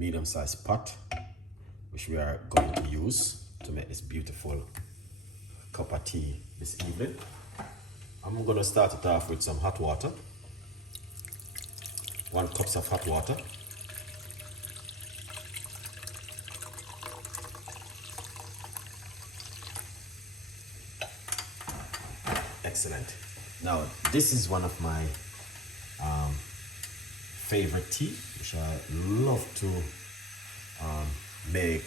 medium-sized pot, which we are going to use to make this beautiful cup of tea this evening. I'm going to start it off with some hot water. 1 cup of hot water. Excellent. Now, this is one of my favorite tea, which I love to make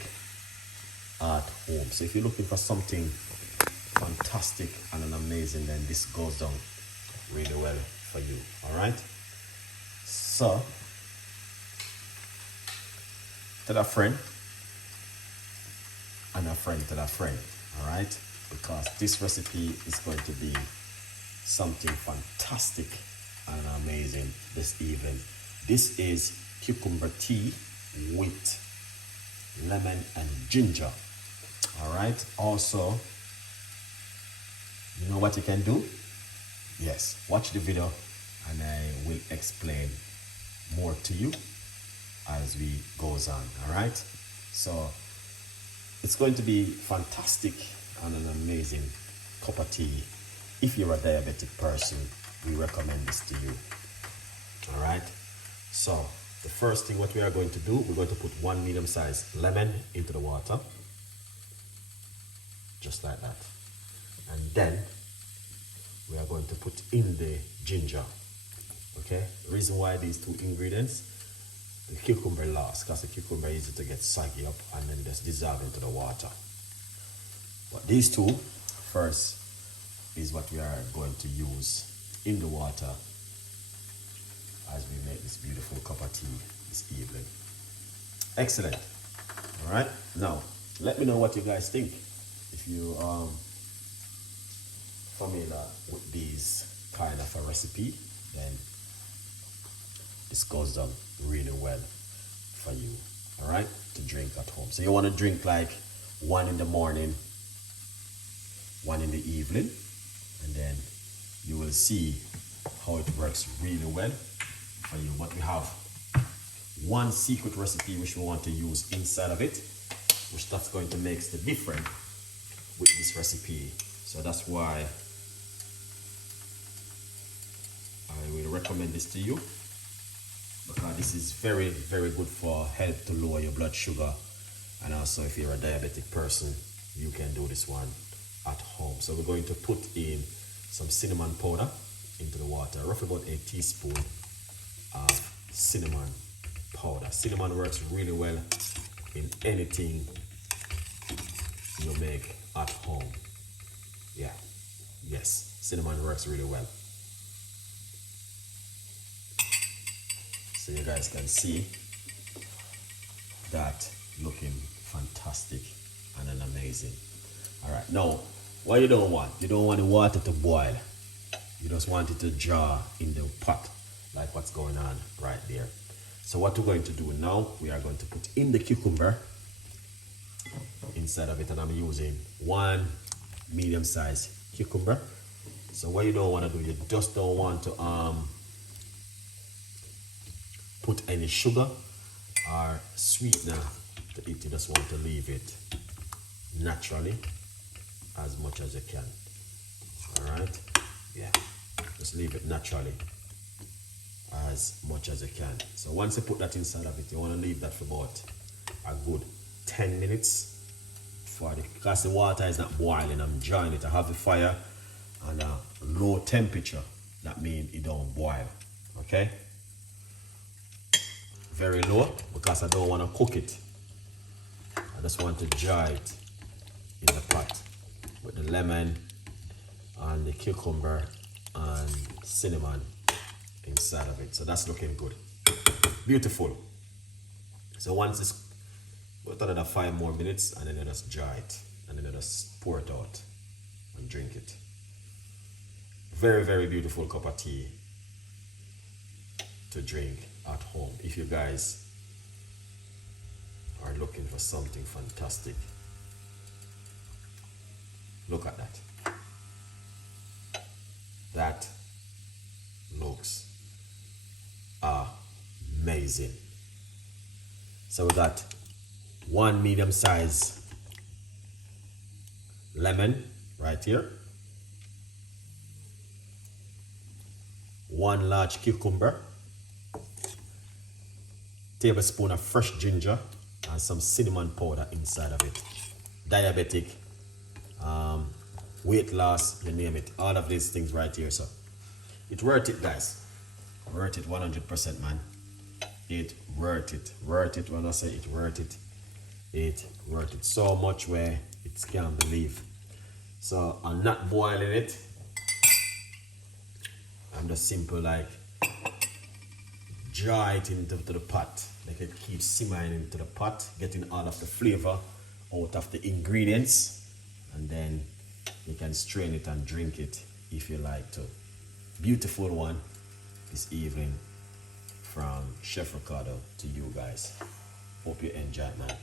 at home. So if you're looking for something fantastic and an amazing, then this goes down really well for you. All right. So, tell a friend and a friend tell a friend. All right, because this recipe is going to be something fantastic and amazing this evening. This is cucumber tea with lemon and ginger. All right. Also, you know what you can do? Yes, watch the video and I will explain more to you as we goes on. All right. So it's going to be fantastic and an amazing cup of tea. If you're a diabetic person, we recommend this to you. All right. So the first thing what we are going to do, we're going to put 1 medium-sized lemon into the water, just like that, and then we are going to put in the ginger. Okay. The reason why these 2 ingredients, the cucumber last, because the cucumber is easy to get soggy up and then just dissolve into the water. But these 2 first is what we are going to use in the water as we make this beautiful cup of tea this evening. Excellent. All right. Now, let me know what you guys think. If you familiar with these kind of a recipe, then this goes down really well for you. All right, to drink at home. So you want to drink like 1 in the morning, 1 in the evening, and then you will see how it works really well for you. But we have 1 secret recipe which we want to use inside of it, which that's going to make the difference with this recipe. So that's why I will recommend this to you, because this is very, very good for help to lower your blood sugar. And also if you're a diabetic person, you can do this one at home. So we're going to put in some cinnamon powder into the water, roughly about a teaspoon of cinnamon powder. Cinnamon works really well in anything you make at home. Yeah, yes, cinnamon works really well. So you guys can see that looking fantastic and an amazing. All right, now what you don't want the water to boil. You just want it to jar in the pot like what's going on right there. So what we're going to do now, we are going to put in the cucumber inside of it, and I'm using 1 medium-sized cucumber. So what you don't want to do, you just don't want to put any sugar or sweetener to it. You just want to leave it naturally as much as you can. All right, yeah, just leave it naturally as much as you can. So once you put that inside of it, you want to leave that for about a good 10 minutes because the water is not boiling. I'm drying it. I have the fire on a low temperature. That means it don't boil. Okay, very low, because I don't want to cook it. I just want to dry it in the pot with the lemon and the cucumber and cinnamon inside of it. So that's looking good. Beautiful. So once it's about another 5 more minutes, and then you just dry it, and then you just pour it out and drink it. Very, very beautiful cup of tea to drink at home if you guys are looking for something fantastic. Look at that. That looks amazing. So we got 1 medium size lemon right here, 1 large cucumber, tablespoon of fresh ginger, and some cinnamon powder inside of it. Diabetic, weight loss, you name it. All of these things right here. So it's worth it, guys. Worth it 100%, man. It worth it. Worth it. When I say it worth it, it worth it so much where it can't believe. So I'm not boiling it. I'm just simple like draw it into the pot. Like it keeps simmering into the pot, getting all of the flavor out of the ingredients, and then you can strain it and drink it if you like to. Beautiful one this evening from Chef Ricardo to you guys. Hope you enjoy it, man.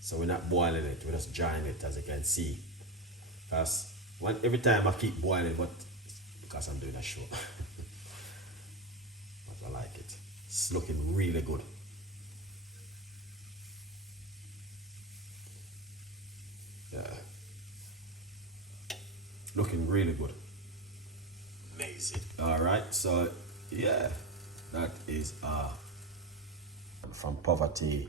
So we're not boiling it, we're just drying it, as you can see. Because every time I keep boiling, but because I'm doing a show. But I like it. It's looking really good. Yeah. Looking really good. Amazing. Alright, so yeah, that is from poverty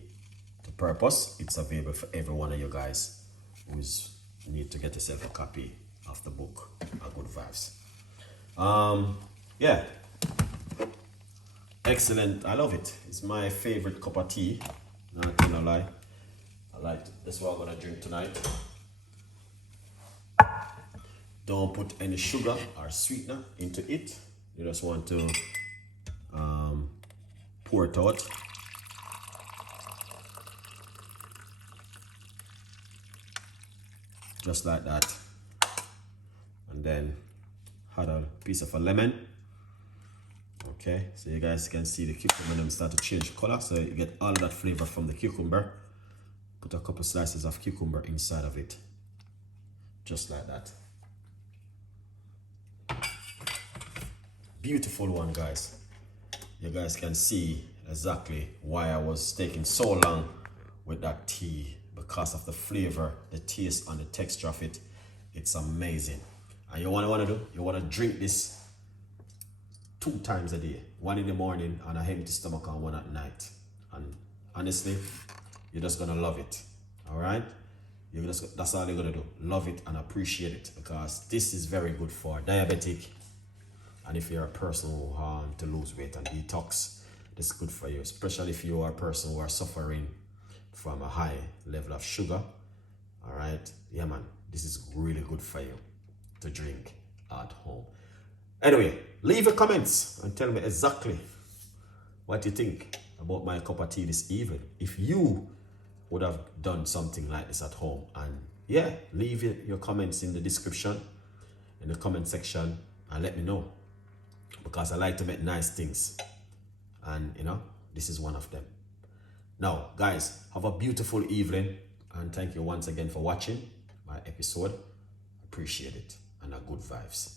to purpose. It's available for every one of you guys who's need to get yourself a copy of the book, A Good Vibes. Yeah, excellent. I love it. It's my favorite cup of tea, not gonna lie. I like it. That's what I'm gonna drink tonight. Don't put any sugar or sweetener into it. You just want to pour it out. Just like that. And then add a piece of a lemon. Okay, so you guys can see the cucumber them start to change color, so you get all of that flavor from the cucumber. Put a couple slices of cucumber inside of it. Just like that. Beautiful one, guys. You guys can see exactly why I was taking so long with that tea, because of the flavor, the taste, and the texture of it. It's amazing. And you want to do? You want to drink this 2 times a day. 1 in the morning on an empty stomach and 1 at night. And honestly, you're just gonna love it. All right? That's all you're gonna do. Love it and appreciate it, because this is very good for diabetic. And if you're a person who wants to lose weight and detox, this is good for you, especially if you are a person who are suffering from a high level of sugar. All right, yeah, man, this is really good for you to drink at home. Anyway, leave your comments and tell me exactly what you think about my cup of tea this evening. If you would have done something like this at home, and yeah, leave your comments in the description, in the comment section, and let me know, because I like to make nice things, and you know, this is one of them. Now, guys, have a beautiful evening, and thank you once again for watching my episode. Appreciate it, and a good vibes.